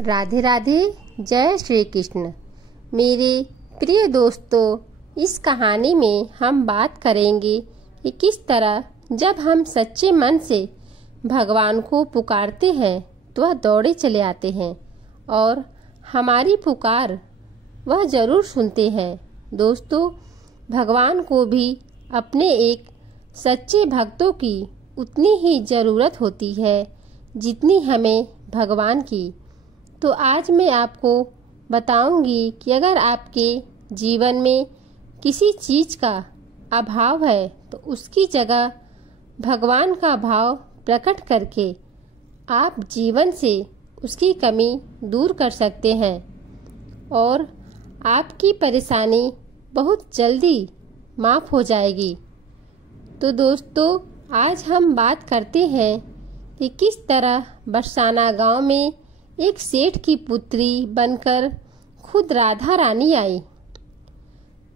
राधे राधे। जय श्री कृष्ण। मेरे प्रिय दोस्तों, इस कहानी में हम बात करेंगे कि किस तरह जब हम सच्चे मन से भगवान को पुकारते हैं तो वह दौड़े चले आते हैं और हमारी पुकार वह जरूर सुनते हैं। दोस्तों, भगवान को भी अपने एक सच्चे भक्तों की उतनी ही ज़रूरत होती है जितनी हमें भगवान की। तो आज मैं आपको बताऊंगी कि अगर आपके जीवन में किसी चीज़ का अभाव है तो उसकी जगह भगवान का भाव प्रकट करके आप जीवन से उसकी कमी दूर कर सकते हैं और आपकी परेशानी बहुत जल्दी माफ़ हो जाएगी। तो दोस्तों, आज हम बात करते हैं कि किस तरह बरसाना गांव में एक सेठ की पुत्री बनकर खुद राधा रानी आई।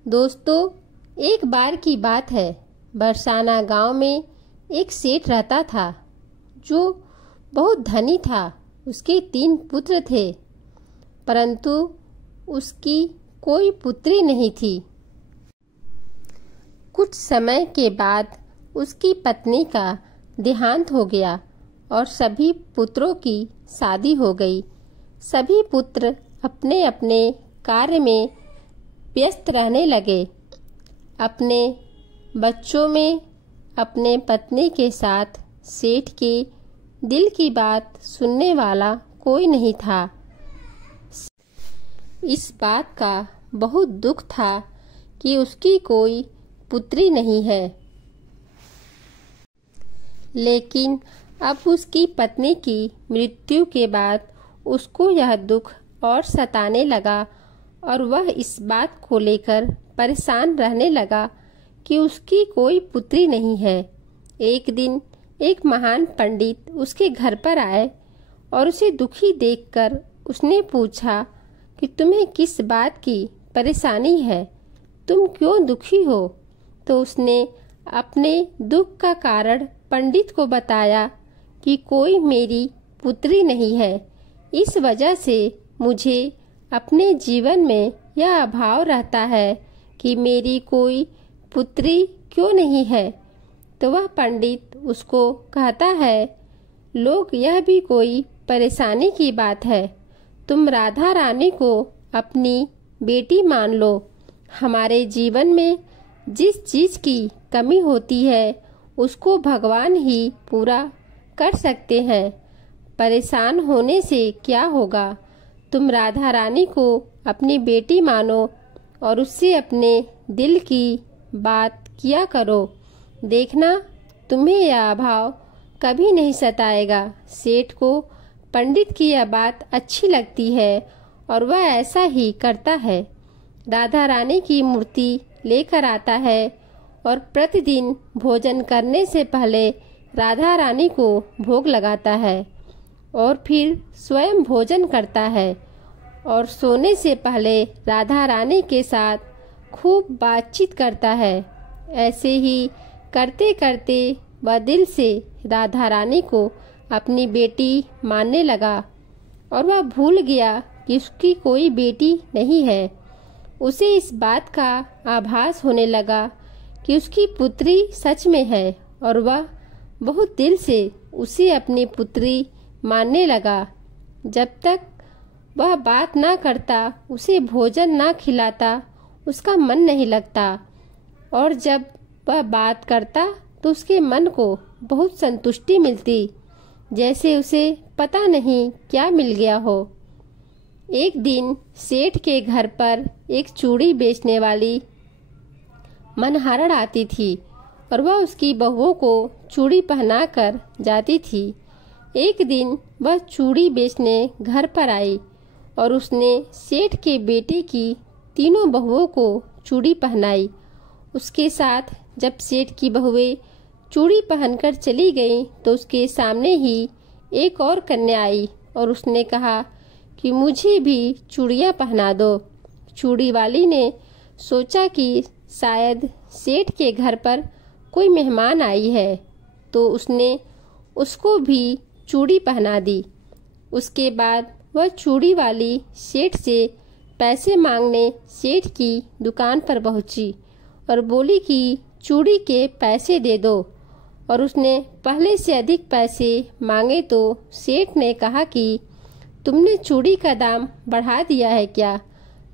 दोस्तों, एक बार की बात है, बरसाना गांव में एक सेठ रहता था जो बहुत धनी था। उसके 3 पुत्र थे, परंतु उसकी कोई पुत्री नहीं थी। कुछ समय के बाद उसकी पत्नी का देहांत हो गया और सभी पुत्रों की शादी हो गई। सभी पुत्र अपने अपने कार्य में व्यस्त रहने लगे। अपने बच्चों में अपने पत्नी के साथ सेठ के दिल की बात सुनने वाला कोई नहीं था। इस बात का बहुत दुख था कि उसकी कोई पुत्री नहीं है। लेकिन अब उसकी पत्नी की मृत्यु के बाद उसको यह दुख और सताने लगा और वह इस बात को लेकर परेशान रहने लगा कि उसकी कोई पुत्री नहीं है। एक दिन एक महान पंडित उसके घर पर आए और उसे दुखी देखकर उसने पूछा कि तुम्हें किस बात की परेशानी है, तुम क्यों दुखी हो। तो उसने अपने दुख का कारण पंडित को बताया कि कोई मेरी पुत्री नहीं है, इस वजह से मुझे अपने जीवन में यह अभाव रहता है कि मेरी कोई पुत्री क्यों नहीं है। तो वह पंडित उसको कहता है, लोग यह भी कोई परेशानी की बात है, तुम राधा रानी को अपनी बेटी मान लो। हमारे जीवन में जिस चीज़ की कमी होती है उसको भगवान ही पूरा कर सकते हैं। परेशान होने से क्या होगा, तुम राधा रानी को अपनी बेटी मानो और उससे अपने दिल की बात किया करो। देखना, तुम्हें यह अभाव कभी नहीं सताएगा। सेठ को पंडित की यह बात अच्छी लगती है और वह ऐसा ही करता है। राधा रानी की मूर्ति लेकर आता है और प्रतिदिन भोजन करने से पहले राधा रानी को भोग लगाता है और फिर स्वयं भोजन करता है और सोने से पहले राधा रानी के साथ खूब बातचीत करता है। ऐसे ही करते करते वह दिल से राधा रानी को अपनी बेटी मानने लगा और वह भूल गया कि उसकी कोई बेटी नहीं है। उसे इस बात का आभास होने लगा कि उसकी पुत्री सच में है और वह बहुत दिल से उसे अपनी पुत्री मानने लगा। जब तक वह बात ना करता, उसे भोजन ना खिलाता, उसका मन नहीं लगता और जब वह बात करता तो उसके मन को बहुत संतुष्टि मिलती, जैसे उसे पता नहीं क्या मिल गया हो। एक दिन सेठ के घर पर एक चूड़ी बेचने वाली मनहारन आती थी और वह उसकी बहुओं को चूड़ी पहनाकर जाती थी। एक दिन वह चूड़ी बेचने घर पर आई और उसने सेठ के बेटे की 3 बहुओं को चूड़ी पहनाई। उसके साथ जब सेठ की बहुएं चूड़ी पहनकर चली गईं तो उसके सामने ही एक और कन्या आई और उसने कहा कि मुझे भी चूड़ियाँ पहना दो। चूड़ी वाली ने सोचा कि शायद सेठ के घर पर कोई मेहमान आई है, तो उसने उसको भी चूड़ी पहना दी। उसके बाद वह चूड़ी वाली सेठ से पैसे मांगने सेठ की दुकान पर पहुंची और बोली कि चूड़ी के पैसे दे दो। और उसने पहले से अधिक पैसे मांगे तो सेठ ने कहा कि तुमने चूड़ी का दाम बढ़ा दिया है क्या?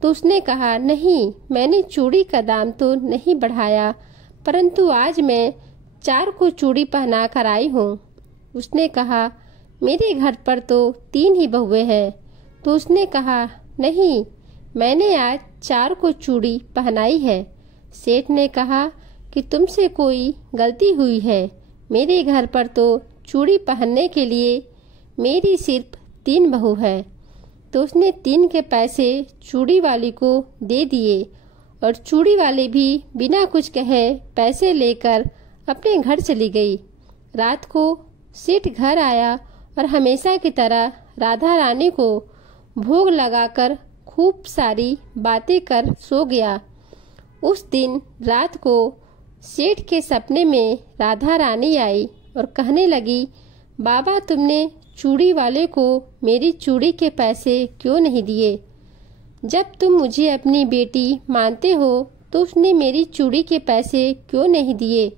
तो उसने कहा, नहीं, मैंने चूड़ी का दाम तो नहीं बढ़ाया, परंतु आज मैं 4 को चूड़ी पहना कर आई हूँ। उसने कहा, मेरे घर पर तो 3 ही बहुएं हैं। तो उसने कहा, नहीं, मैंने आज 4 को चूड़ी पहनाई है। सेठ ने कहा कि तुमसे कोई गलती हुई है, मेरे घर पर तो चूड़ी पहनने के लिए मेरी सिर्फ 3 बहू है। तो उसने 3 के पैसे चूड़ी वाली को दे दिए और चूड़ी वाली भी बिना कुछ कहे पैसे लेकर अपने घर चली गई। रात को सेठ घर आया और हमेशा की तरह राधा रानी को भोग लगाकर खूब सारी बातें कर सो गया। उस दिन रात को सेठ के सपने में राधा रानी आई और कहने लगी, बाबा, तुमने चूड़ी वाले को मेरी चूड़ी के पैसे क्यों नहीं दिए? जब तुम मुझे अपनी बेटी मानते हो तो उसने मेरी चूड़ी के पैसे क्यों नहीं दिए?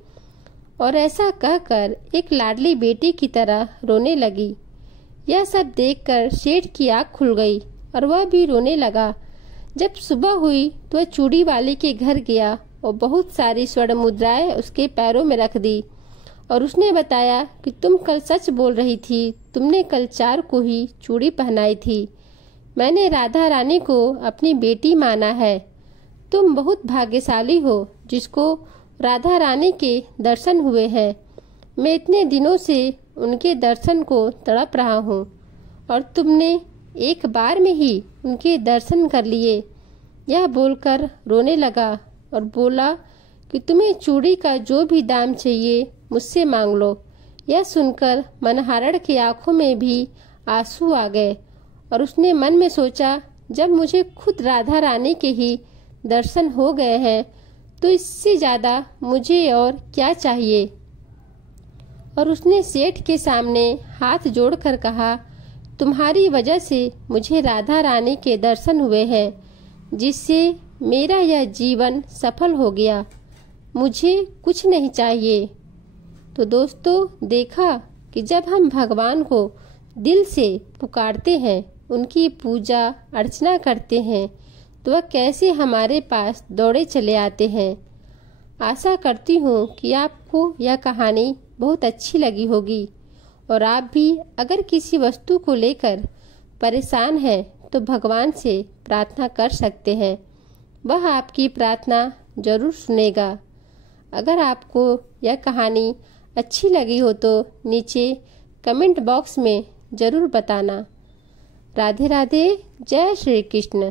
और ऐसा कहकर एक लाडली बेटी की तरह रोने लगी। यह सब देखकर सेठ की आँख खुल गई और वह भी रोने लगा। जब सुबह हुई तो वह चूड़ी वाले के घर गया और बहुत सारी स्वर्ण मुद्राएं उसके पैरों में रख दी और उसने बताया कि तुम कल सच बोल रही थी, तुमने कल 4 को ही चूड़ी पहनाई थी। मैंने राधा रानी को अपनी बेटी माना है। तुम बहुत भाग्यशाली हो जिसको राधा रानी के दर्शन हुए हैं। मैं इतने दिनों से उनके दर्शन को तड़प रहा हूँ और तुमने एक बार में ही उनके दर्शन कर लिए। यह बोलकर रोने लगा और बोला कि तुम्हें चूड़ी का जो भी दाम चाहिए मुझसे मांग लो। यह सुनकर मनहारण की आंखों में भी आंसू आ गए और उसने मन में सोचा, जब मुझे खुद राधा रानी के ही दर्शन हो गए हैं तो इससे ज्यादा मुझे और क्या चाहिए। और उसने सेठ के सामने हाथ जोड़कर कहा, तुम्हारी वजह से मुझे राधा रानी के दर्शन हुए हैं, जिससे मेरा यह जीवन सफल हो गया। मुझे कुछ नहीं चाहिए। तो दोस्तों, देखा कि जब हम भगवान को दिल से पुकारते हैं, उनकी पूजा अर्चना करते हैं, तो वह कैसे हमारे पास दौड़े चले आते हैं। आशा करती हूँ कि आपको यह कहानी बहुत अच्छी लगी होगी और आप भी अगर किसी वस्तु को लेकर परेशान हैं तो भगवान से प्रार्थना कर सकते हैं। वह आपकी प्रार्थना जरूर सुनेगा। अगर आपको यह कहानी अच्छी लगी हो तो नीचे कमेंट बॉक्स में जरूर बताना। राधे राधे। जय श्री कृष्ण।